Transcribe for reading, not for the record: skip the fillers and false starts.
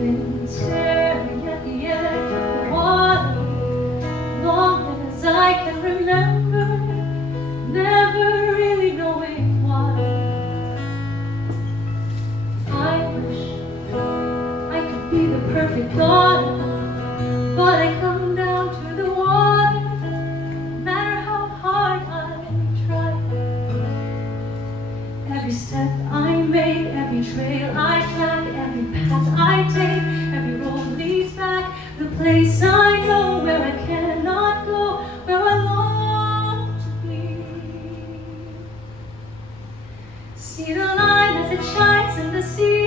been staring at the edge of the water long as I can remember, never really knowing why. I wish I could be the perfect daughter, but I come down to the water, no matter how hard I try. Every step I make, every trail I track, every path I take, every road leads back, the place I know where I cannot go, where I long to be. See the light as it shines in the sea.